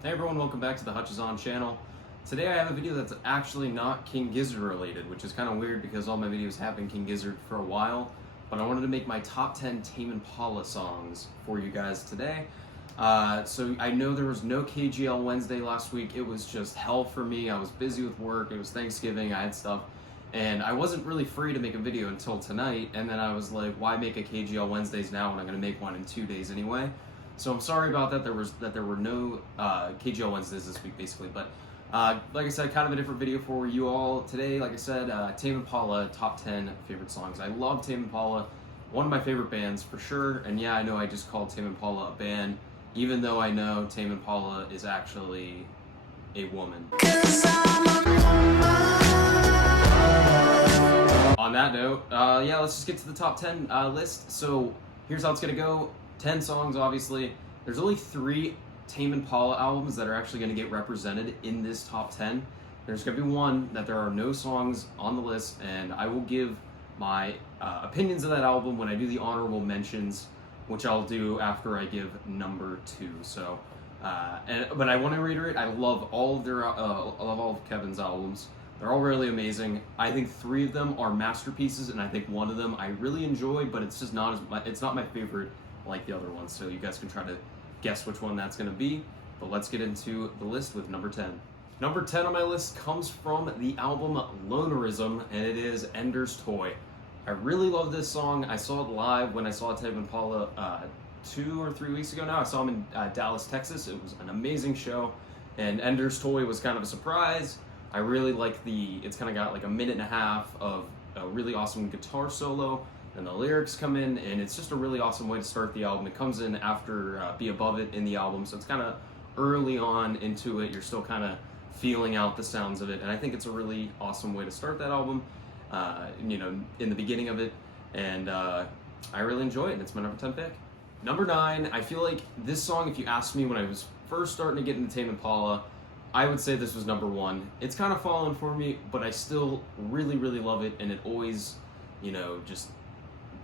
Hey everyone, welcome back to the Hutch is On channel. Today I have a video that's actually not King Gizzard related, which is kind of weird because all my videos have been King Gizzard for a while, but I wanted to make my top 10 Tame Impala songs for you guys today. So I know there was no KGL Wednesday last week. It was just hell for me. I was busy with work, it was Thanksgiving, I had stuff, and I wasn't really free to make a video until tonight, and then I was like, why make a KGL Wednesdays now when I'm going to make one in 2 days anyway? So I'm sorry about that. There were no KGL Wednesdays this week, basically. But like I said, kind of a different video for you all today. Like I said, Tame Impala top 10 favorite songs. I love Tame Impala, one of my favorite bands for sure. And yeah, I know I just called Tame Impala a band, even though I know Tame Impala is actually a woman. On that note, yeah, let's just get to the top 10 list. So here's how it's gonna go. 10 songs, obviously. There's only 3 Tame Impala albums that are actually going to get represented in this top 10. There's going to be one that there are no songs on the list, and I will give my opinions of that album when I do the honorable mentions, which I'll do after I give number 2. So, but I want to reiterate, I love all of Kevin's albums. They're all really amazing. I think 3 of them are masterpieces, and I think one of them I really enjoy, but it's just it's not my favorite like the other ones, so you guys can try to guess which one that's going to be. But let's get into the list with number 10. Number 10 on my list comes from the album Lonerism, and it is Ender's Toy. I really love this song. I saw it live when I saw Tame Impala 2 or 3 weeks ago now. I saw him in Dallas, Texas. It was an amazing show, and Ender's Toy was kind of a surprise. I really like it's kind of got like a minute and a half of a really awesome guitar solo, and the lyrics come in, and it's just a really awesome way to start the album. It comes in after Be Above It in the album, so it's kind of early on into it. You're still kind of feeling out the sounds of it, and I think it's a really awesome way to start that album, in the beginning of it, and I really enjoy it, and it's my number 10 pick. Number 9, I feel like this song, if you asked me when I was first starting to get into Tame Impala, I would say this was number 1. It's kind of fallen for me, but I still really, really love it, and it always, just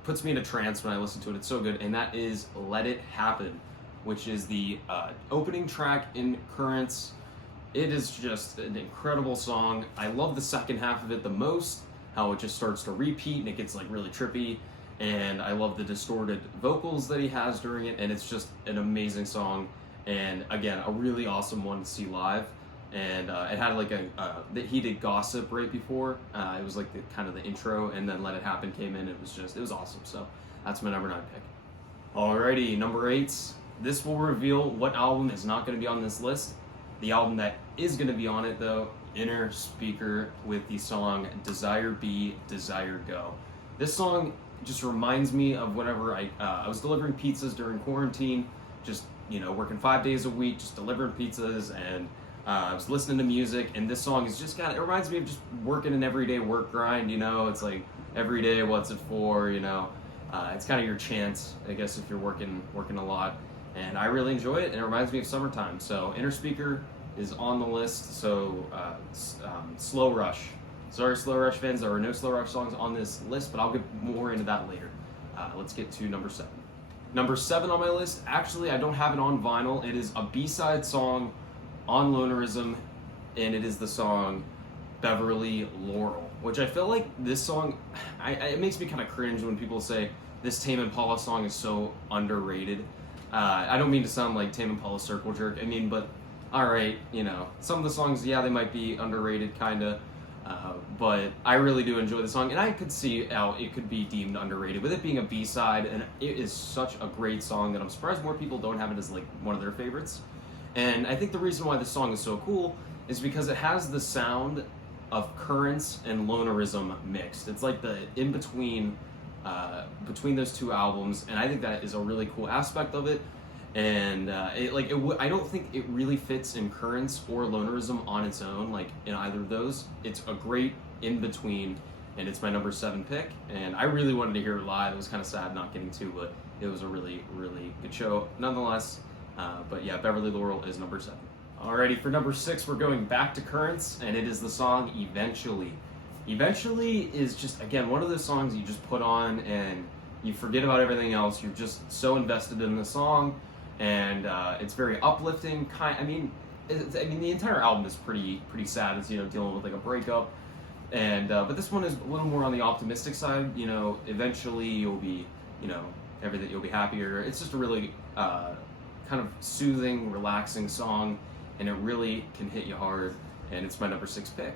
puts me in a trance when I listen to it. It's so good, and that is Let It Happen, which is the opening track in Currents. It is just an incredible song. I love the second half of it the most, how it just starts to repeat and it gets like really trippy, and I love the distorted vocals that he has during it, and it's just an amazing song, and again, a really awesome one to see live. And it had like he did Gossip right before. It was like kind of the intro, and then Let It Happen came in. It was awesome. So that's my number 9 pick. Alrighty, number 8. This will reveal what album is not going to be on this list. The album that is going to be on it, though, Inner Speaker with the song Desire Be, Desire Go. This song just reminds me of whenever I was delivering pizzas during quarantine, just working 5 days a week, just delivering pizzas, and I was listening to music, and this song is just it reminds me of just working an everyday work grind, it's like every day, what's it for, it's kind of your chance, I guess, if you're working a lot, and I really enjoy it, and it reminds me of summertime. So Inner Speaker is on the list. So Slow Rush. Sorry, Slow Rush fans, there are no Slow Rush songs on this list, but I'll get more into that later. Let's get to number 7. Number 7 on my list, actually, I don't have it on vinyl. It is a B-side song on Lonerism, and it is the song Beverly Laurel, which I feel like this song, it makes me kind of cringe when people say this Tame Impala song is so underrated. I don't mean to sound like Tame Impala circle jerk, but alright, some of the songs, yeah, they might be underrated, kinda, but I really do enjoy the song, and I could see how it could be deemed underrated, with it being a B-side, and it is such a great song that I'm surprised more people don't have it as like one of their favorites. And I think the reason why this song is so cool is because it has the sound of Currents and Lonerism mixed. It's like the in-between between those two albums, and I think that is a really cool aspect of it. And I don't think it really fits in Currents or Lonerism on its own, like in either of those. It's a great in-between, and it's my number 7 pick. And I really wanted to hear it live. It was kind of sad not getting to, but it was a really, really good show nonetheless. But yeah, Beverly Laurel is number 7. Alrighty, for number 6, we're going back to Currents, and it is the song Eventually. Eventually is just, again, one of those songs you just put on and you forget about everything else. You're just so invested in the song. and it's very uplifting. I mean, the entire album is pretty sad. It's dealing with like a breakup, and but this one is a little more on the optimistic side. Eventually you'll be everything you'll be happier. It's just a really kind of soothing, relaxing song, and it really can hit you hard. And it's my number 6 pick.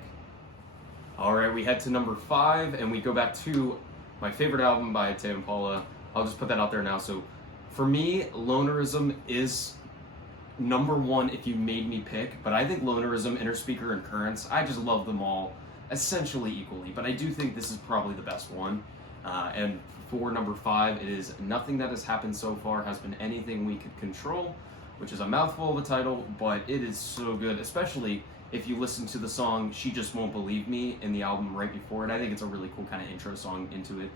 All right, we head to number 5, and we go back to my favorite album by Tame Impala. I'll just put that out there now. So, for me, Lonerism is number 1 if you made me pick. But I think Lonerism, Inner Speaker, and Currents, I just love them all essentially equally. But I do think this is probably the best one. And for number 5, it is Nothing That Has Happened So Far Has Been Anything We Could Control, which is a mouthful of a title, but it is so good, especially if you listen to the song She Just Won't Believe Me in the album right before it. I think it's a really cool kind of intro song into it.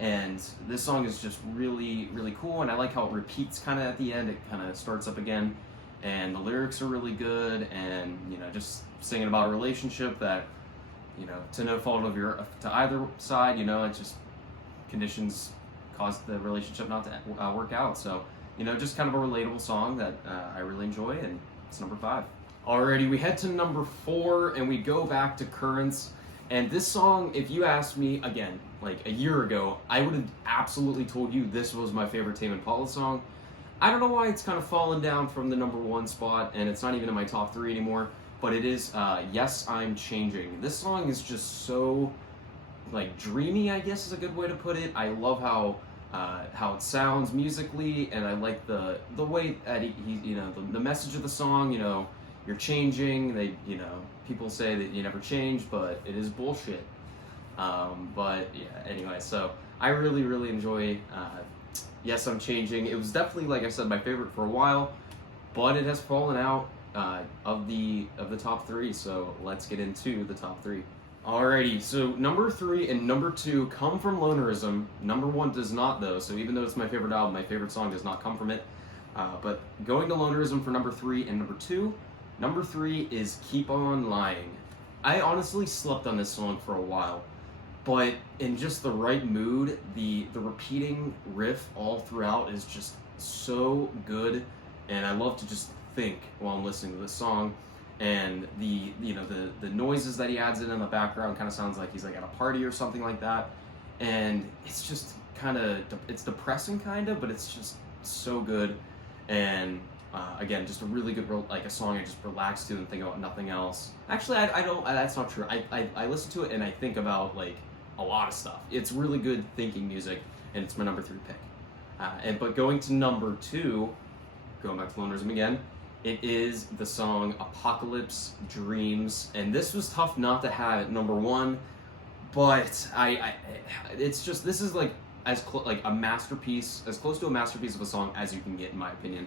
And this song is just really, really cool, and I like how it repeats kind of at the end. It kind of starts up again, and the lyrics are really good, and just singing about a relationship that, to no fault of to either side, it's just conditions caused the relationship not to work out. So, just kind of a relatable song that I really enjoy, and it's number 5. Alrighty, we head to number 4, and we go back to Currents. And this song, if you asked me again, like a year ago, I would have absolutely told you this was my favorite Tame Impala song. I don't know why it's kind of fallen down from the number 1 spot, and it's not even in my top 3 anymore, but it is Yes, I'm Changing. This song is just so, like, dreamy, I guess is a good way to put it. I love how it sounds musically, and I like the way that he the message of the song, you're changing. People say that you never change, but it is bullshit. But yeah, anyway, so I really, really enjoy Yes, I'm Changing. It was definitely, like I said, my favorite for a while, but it has fallen out of the top 3. So let's get into the top 3. Alrighty, so number 3 and number 2 come from Lonerism. Number 1 does not, though. So even though it's my favorite album, my favorite song does not come from it. But going to Lonerism for number 3 and number 2. Number 3 is Keep On Lying. I honestly slept on this song for a while, but in just the right mood, the repeating riff all throughout is just so good, and I love to just think while I'm listening to this song. And the noises that he adds in the background kind of sounds like he's like at a party or something like that, and it's just kind of it's depressing kind of, but it's just so good. And again, just a really good a song I just relax to and think about nothing else. Actually, I don't. That's not true. I listen to it and I think about like a lot of stuff. It's really good thinking music, and it's my number 3 pick. But going to number 2, going back to Lonerism again, it is the song Apocalypse Dreams, and this was tough not to have at number 1, but it's just, this is like like a masterpiece, as close to a masterpiece of a song as you can get, in my opinion.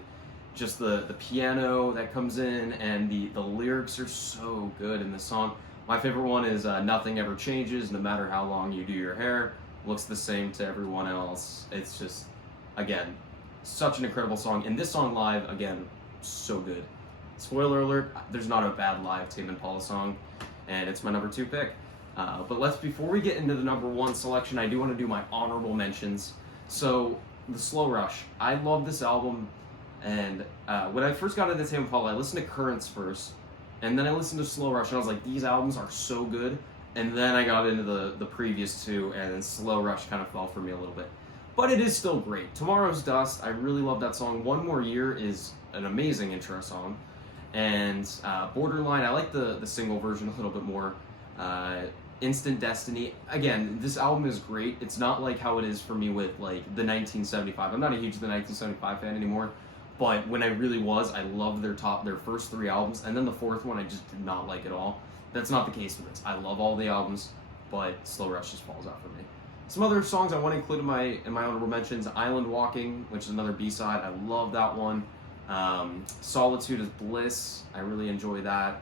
Just the piano that comes in, and the lyrics are so good in this song. My favorite one is Nothing Ever Changes, no matter how long you do your hair, looks the same to everyone else. It's just, again, such an incredible song. And this song live, again, so good. Spoiler alert, there's not a bad live Tame Impala song, and it's my number 2 pick. But before we get into the number 1 selection, I do want to do my honorable mentions. So, The Slow Rush. I love this album, and when I first got into Tame Impala, I listened to Currents first, and then I listened to Slow Rush, and I was like, these albums are so good. And then I got into the previous 2, and then Slow Rush kind of fell for me a little bit. But it is still great. Tomorrow's Dust, I really love that song. One More Year is an amazing intro song. And Borderline, I like the single version a little bit more. Instant Destiny, again, this album is great. It's not like how it is for me with like the 1975. I'm not a huge The 1975 fan anymore, but when I really was, I loved their first 3 albums, and then the 4th one I just did not like at all. That's not the case with this. I love all the albums, but Slow Rush just falls out for me. Some other songs I want to include in my honorable mentions: Island Walking, which is another B-side. I love that one. Solitude is Bliss. I really enjoy that.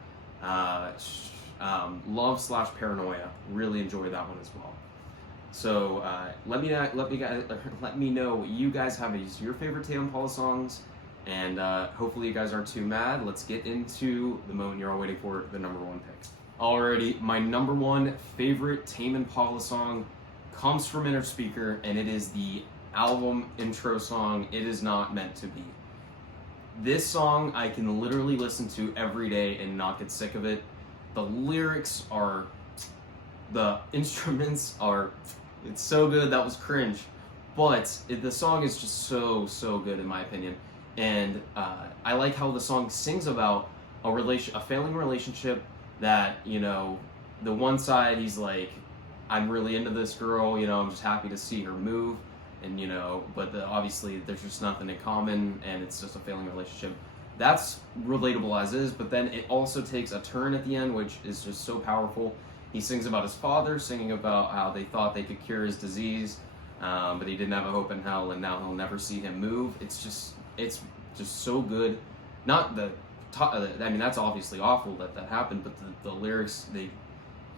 Love/Paranoia. Really enjoy that one as well. So let me know what you guys have as your favorite Tame Impala songs, and hopefully you guys aren't too mad. Let's get into the moment you're all waiting for, the number 1 pick. Alrighty, my number 1 favorite Tame Impala song comes from Inner Speaker, and it is the album intro song, It Is Not Meant to Be. This song I can literally listen to every day and not get sick of it. The lyrics are, the instruments are, it's so good. That was cringe, but the song is just so good in my opinion. And I like how the song sings about a failing relationship. That, you know, the one side he's like, I'm really into this girl, you know, I'm just happy to see her move, and you know, but obviously there's just nothing in common, and it's just a failing relationship. That's relatable as is, but then it also takes a turn at the end, which is just so powerful. He sings about his father, singing about how they thought they could cure his disease, but he didn't have a hope in hell, and now he'll never see him move. It's just so good. Not the, I mean, that's obviously awful that happened, but the lyrics,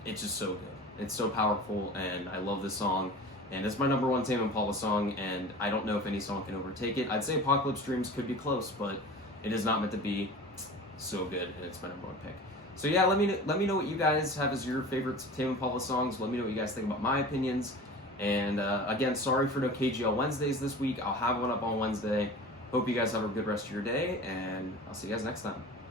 it's just so good. It's so powerful, and I love this song. And it's my number one Tame Impala song, and I don't know if any song can overtake it. I'd say Apocalypse Dreams could be close, but it is not meant to be. So good, and it's my number one pick. So yeah, let me know what you guys have as your favorite Tame Impala songs. Let me know what you guys think about my opinions. And again, sorry for no KGL Wednesdays this week. I'll have one up on Wednesday. Hope you guys have a good rest of your day, and I'll see you guys next time.